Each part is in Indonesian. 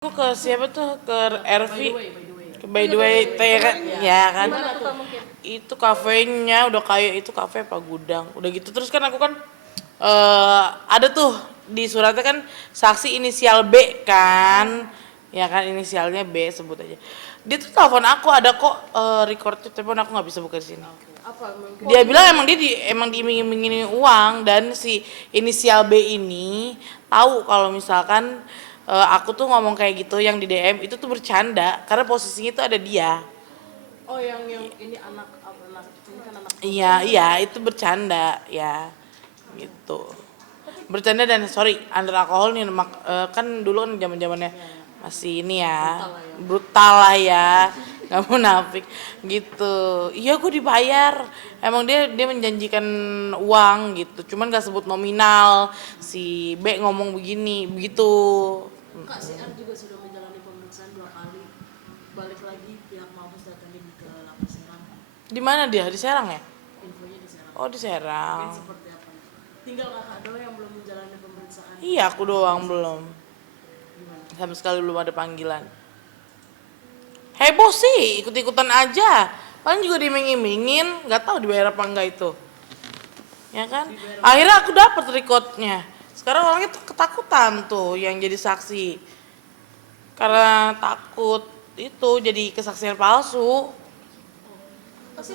Aku ke siapa tuh, ke RV, by the Iya, way, teh kan, ya kan, Gimana tuh Kak mungkin? itu kafenya udah kayak itu kafe apa gudang, udah gitu terus kan aku kan ada tuh di suratnya kan saksi inisial B kan, ya kan inisialnya B sebut aja, dia tuh telepon aku ada kok record telepon aku nggak bisa buka di sini. Apa mungkin? Dia bilang emang diiming-imingin uang dan si inisial B ini tahu kalau misalkan aku tuh ngomong kayak gitu yang di DM itu tuh bercanda karena posisinya tuh ada dia. Oh yang ini anak ini kan anak Iya, iya, itu bercanda ya. Gitu. Bercanda dan sorry, under alkohol nih kan dulu kan zaman-zamannya masih ini ya. Brutal lah ya. Nggak munafik gitu. Iya, gue dibayar. Emang dia menjanjikan uang gitu. Cuman gak sebut nominal. Si B ngomong begini, begitu. Kak si R juga sudah menjalani pemeriksaan 2 kali. Balik lagi pihak Mabes datangin ke Lapas Serang. Di mana dia? Di Serang ya? Infonya di Serang. Oh, di Serang. Mungkin seperti apa? Tinggal kakak doang yang belum menjalani pemeriksaan. Iya, aku doang belum. Gimana? Sama sekali belum ada panggilan. Heboh sih, ikut-ikutan aja. Paling juga diiming-imingin, nggak tahu dibayar apa enggak itu. Ya kan? Akhirnya aku dapat recordnya. Sekarang orangnya tuh ketakutan tuh yang jadi saksi. Karena takut itu jadi kesaksian palsu. Tapi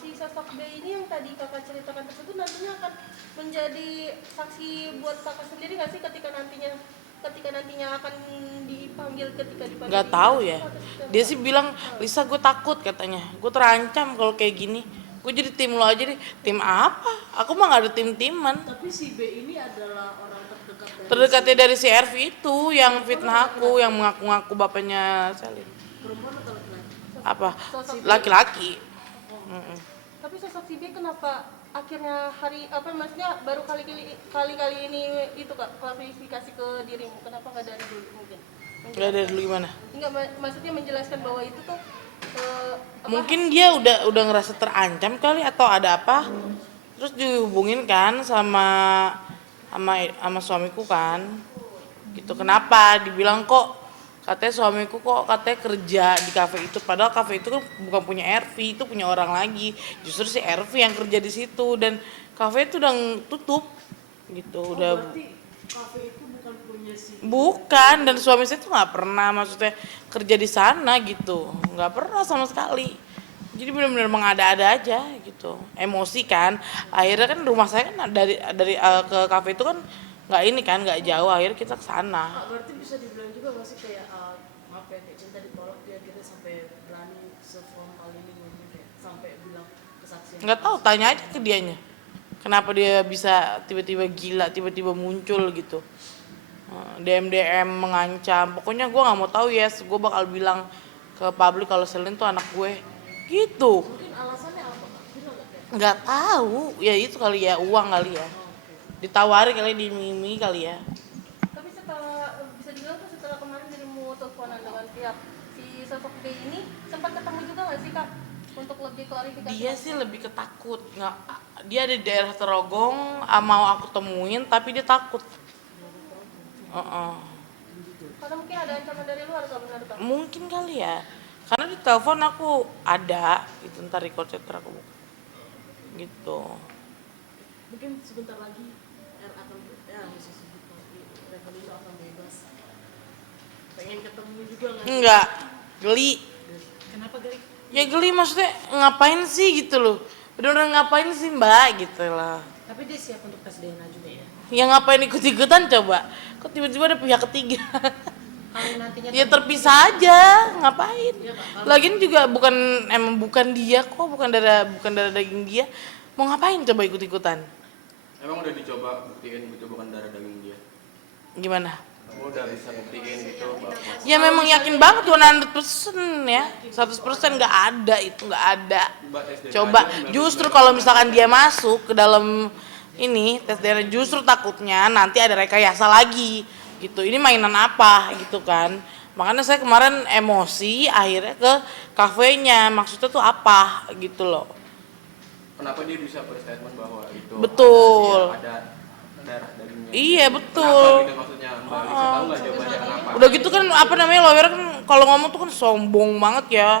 si sosok B ini yang tadi kakak ceritakan tersebut nantinya akan menjadi saksi buat kakak sendiri nggak sih ketika nantinya akan dipanggil. Nggak tahu ya. Dia sih bilang, Lisa gue takut katanya. Gue terancam kalau kayak gini. Gue jadi tim lo aja deh. Tim apa? Aku mah gak ada tim-timan. Tapi si B ini adalah orang terdekat dari Terdekatnya dari si RV itu yang fitnah aku, yang mengaku-ngaku bapaknya Selin. perempuan atau laki-laki? Apa? Sosok B. Laki-laki. Mm-mm. Tapi sosok si B kenapa akhirnya maksudnya baru kali-kali ini itu kak klarifikasi ke dirimu, kenapa nggak dari dulu mungkin? Gak dari dulu gimana? Enggak, maksudnya menjelaskan bahwa itu tuh Mungkin dia udah ngerasa terancam kali atau ada apa. Terus dihubungin kan sama suamiku kan. Gitu. Kenapa? Dibilang kok katanya suamiku kok katanya kerja di kafe itu, padahal kafe itu kan bukan punya RV, itu punya orang lagi. Justru si RV yang kerja di situ dan kafe itu udah tutup gitu. Udah berarti kafe itu bukan punya si bukan, dan suami saya tuh nggak pernah maksudnya kerja di sana gitu, nggak pernah sama sekali. Jadi benar-benar mengada-ada aja gitu, emosi kan. Akhirnya kan rumah saya kan dari ke kafe itu kan nggak ini kan, nggak jauh, akhirnya kita ke sana. berarti bisa dibilang juga nggak sih kayak maaf ya kayak cinta ditolak dia kita sampai berani sefrontal ini ngomong kayak sampai bilang kesaksian. Nggak tahu, tanya aja ke dianya kenapa dia bisa tiba-tiba gila, tiba-tiba muncul gitu. DM mengancam, pokoknya gue nggak mau tahu, yes gue bakal bilang ke publik kalau Selin tuh anak gue gitu. Mungkin alasannya apa kak? Bilang nggak kayak? Nggak tahu ya, itu kali ya, uang kali ya, ditawari kali, diiming kali ya. Tapi bisa dibilang tuh setelah kemarin dirimu teleponan dengan pihak si sosok B ini sempat ketemu juga nggak sih kak untuk lebih klarifikasi? Dia sih lebih ketakut, nggak, dia ada di daerah Terogong, mau aku temuin tapi dia takut. Karena mungkin ada ancaman dari luar kak, benar kak? Mungkin kali ya, karena di telepon aku ada itu, ntar record center aku buka gitu. Mungkin sebentar lagi R akan bisa sebut nanti Revelino akan bebas. Pengen ketemu juga nggak sih? Enggak, geli. Kenapa Gary? Ya geli, maksudnya ngapain sih gitu loh, bener-bener ngapain sih mbak gitu lah. Tapi dia siap untuk tes DNA juga ya? Ya ngapain ikut-ikutan coba, kok tiba-tiba ada pihak ketiga. Kalau nantinya Ya terpisah aja, ngapain. Iya, Kak. Lagian juga bukan dia kok, bukan darah daging dia, mau ngapain coba ikut-ikutan. Emang udah dicoba buktiin gitu bukan darah daging dia? Gimana? Kamu udah bisa buktiin gitu bahwa Ya memang yakin banget 100% ya, 100% nggak ada, itu nggak ada. Coba justru kalau misalkan dia masuk ke dalam ini tes DNA, justru takutnya nanti ada rekayasa lagi gitu. Ini mainan apa gitu kan. Makanya saya kemarin emosi akhirnya ke kafenya, maksudnya tuh apa gitu loh. kenapa dia bisa berstatement bahwa itu Betul. ada darah dagingnya. Iya Kenapa betul. gitu maksudnya? Mbak Lisa tahu nggak jawabannya kenapa? Udah gitu kan apa namanya lawyer kan kalau ngomong tuh kan sombong banget ya.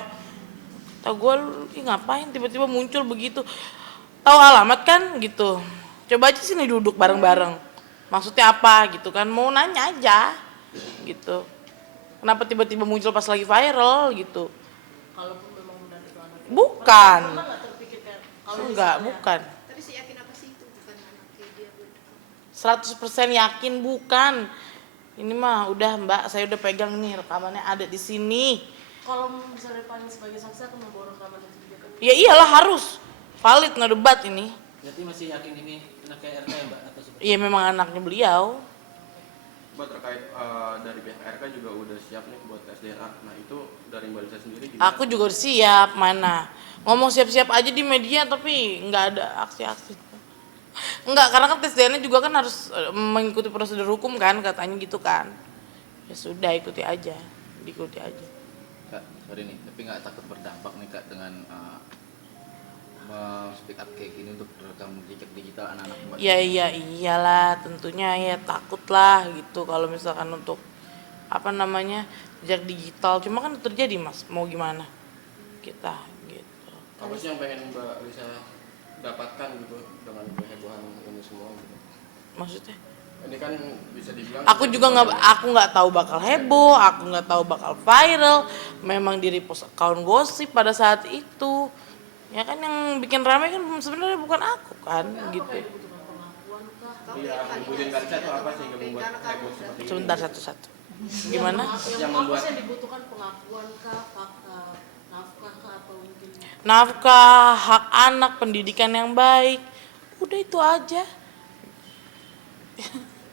Tahu gue, ih ngapain tiba-tiba muncul begitu? Tahu alamat kan gitu. Coba aja sini duduk bareng-bareng. Maksudnya apa gitu kan? Mau nanya aja gitu. Kenapa tiba-tiba muncul pas lagi viral gitu? Kalaupun memang benar itu anak. Bukan. Pernah nggak terpikirkan kalau Enggak, misalnya bukan. Tapi si yakin apa sih itu bukan anaknya dia bener. 100% yakin bukan. Ini mah udah Mbak, saya udah pegang nih rekamannya ada di sini. kalau misalnya dipanggil sebagai saksi akan membawa rekaman itu juga kan? Ya iyalah harus. Valid no debat ini. Berarti masih yakin ini anaknya RK ya Mbak atau seperti? Iya memang anaknya beliau. Mbak terkait dari pihak RK juga udah siap nih buat tes DNA. Nah itu dari Mbak Lisa sendiri gimana? Aku juga udah siap, mana. Ngomong siap-siap aja di media tapi nggak ada aksi-aksi. Enggak, karena kan tes DNA juga kan harus mengikuti prosedur hukum kan, katanya gitu kan. Ya sudah, ikuti aja. Diikuti aja. Kak, sorry nih, tapi nggak takut berdampak nih Kak dengan speak up kayak gini untuk rekam jejak digital anak-anak Mbak? Ya iyalah, tentunya ya takut lah gitu kalau misalkan untuk apa namanya jejak digital. Cuma kan terjadi Mas, mau gimana kita gitu. Apa sih yang pengen Mbak Lisa dapatkan gitu dengan kehebohan ini semua gitu? Maksudnya? Ini kan bisa dibilang. Aku juga nggak tahu bakal heboh, aku nggak tahu bakal viral. Memang di repost account gosip pada saat itu. Ya kan yang bikin ramai kan sebenarnya bukan aku kan gitu. Dibutuhkan pengakuan kah? Iya, ngikutin Mbak Lisa itu apa sih yang membuat heboh seperti ini? Sebentar satu-satu. Gimana? Yang membuat- apa sih yang dibutuhkan pengakuan kah, fakta, nafkah kah atau mungkin Nafkah, hak anak, pendidikan yang baik. Udah itu aja.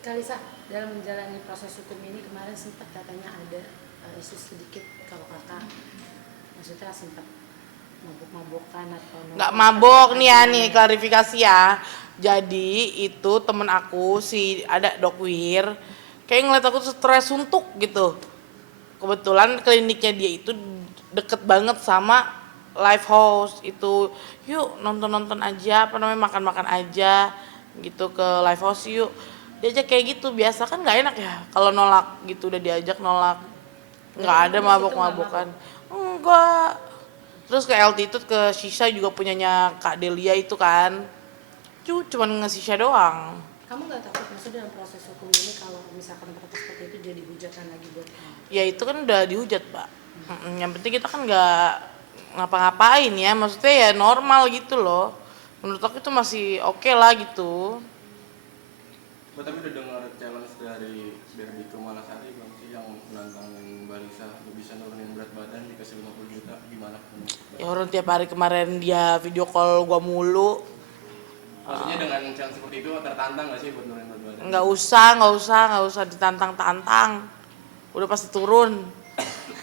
Kalisa, dalam menjalani proses hukum ini kemarin sempat katanya ada isu sedikit kalau kakak maksudnya sempat mabuk-mabukan atau Nggak mabok nih ya nih klarifikasi ya. Jadi itu temen aku si ada Dokwir kayak ngeliat aku stres suntuk gitu. Kebetulan kliniknya dia itu deket banget sama live house itu. Yuk nonton-nonton aja, apa namanya makan-makan aja gitu ke live house yuk. Diajak kayak gitu biasa kan nggak enak ya kalau nolak gitu udah diajak nolak. Nggak ada mabok-mabokan. Enggak. Terus ke Altitude ke Shisha juga punyanya Kak Delia itu kan. Cuman nge-Shisha doang. kamu nggak takut maksudnya dalam proses hukum ini kalau misalkan protes seperti itu jadi hujatan lagi buat kamu? Ya itu kan udah dihujat, Pak. Yang penting kita kan nggak ngapa-ngapain ya. Maksudnya ya normal gitu loh. Menurut aku itu masih oke lah gitu. Mbak tapi udah dengar challenge dari Berbiko Malasari bang sih yang menantangin Mbak Lisa bisa nurunin berat badan dikasih 50 juta gimana? Ya orang tiap hari kemarin dia video call gua mulu. Maksudnya dengan challenge seperti itu tertantang nggak sih buat nurunin berat badan? Nggak usah ditantang-tantang. Udah pasti turun.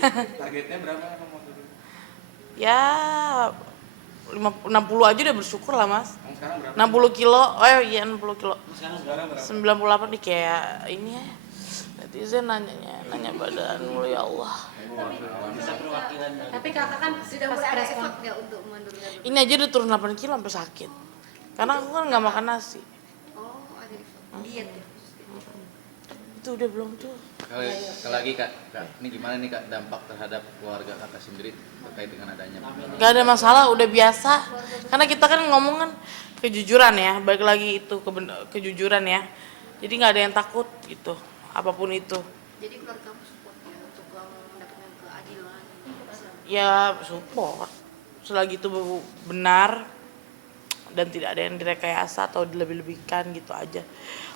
Targetnya berapa bang waktu itu? Ya 60 aja udah bersyukur lah mas. Yang sekarang berapa? 60 kilo, oh iya 60 kilo. Sekarang berapa? 98 nih kayak ini ya. Netizen nanya badan mulu ya Allah. Bisa perwakilan dari Tapi kakak kan Sudah pas mulai ada press efek nggak untuk menurunkan? Ini aja udah turun 8 kilo sampai sakit. Karena aku kan nggak makan nasi. Oh ada efek. Diet ya. Itu udah belum tuh. Sekali lagi Kak, ini gimana nih Kak dampak terhadap keluarga Kakak sendiri terkait dengan adanya? Gak ada masalah, udah biasa. Karena kita kan ngomong kan kejujuran ya, balik lagi itu kejujuran ya. Jadi nggak ada yang takut gitu, apapun itu. Jadi keluarga kamu support ya untuk mendapatkan keadilan. Ya support. Selagi itu benar dan tidak ada yang direkayasa atau dilebih-lebihkan gitu aja.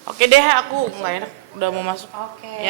Oke deh, aku nggak enak udah mau masuk. Oke. Ya.